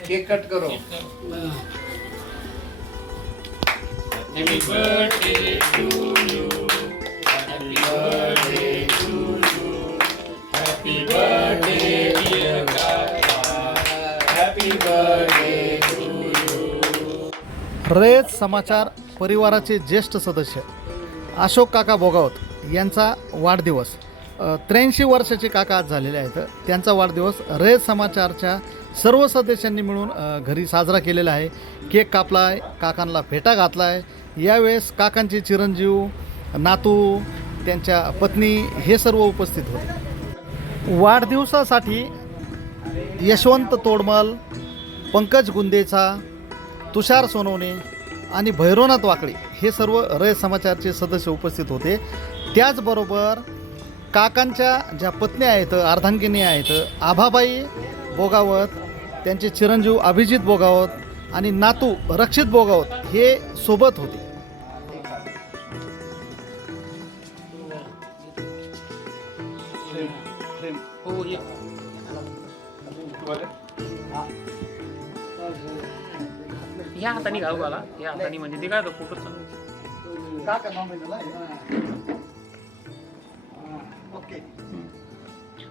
Cake cut करो. रयत समाचार परिवाराचे ज्येष्ठ सदस्य अशोक काका बोगावत यांचा वाढदिवस. त्र्याऐंशी वर्षाचे काका आज झालेले आहेत. त्यांचा वाढदिवस रयत समाचारच्या सर्व सदस्यांनी मिळून घरी साजरा केलेला आहे. केक कापला आहे काकांना फेटा घातला आहे यावेळेस काकांचे चिरंजीव नातू त्यांच्या पत्नी हे सर्व उपस्थित होते. वाढदिवसासाठी यशवंत तोडमल पंकज गुंदेचा तुषार सोनवणे आणि भैरवनाथ वाकळे हे सर्व रय समाचारचे सदस्य उपस्थित होते. त्याचबरोबर काकांच्या ज्या पत्नी आहेत अर्धांगिनी आहेत आभाबाई बोगावत त्यांचे चिरंजीव अभिजित बोगावत आणि नातू रक्षित बोगावत हे सोबत होते. ये हाताने घालू घाला. या हाताने म्हणजे ते काय होतं फोटो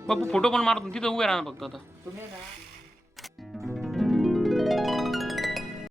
बापू फोटो पण मारतो. तिथं उभे राहा फक्त आता.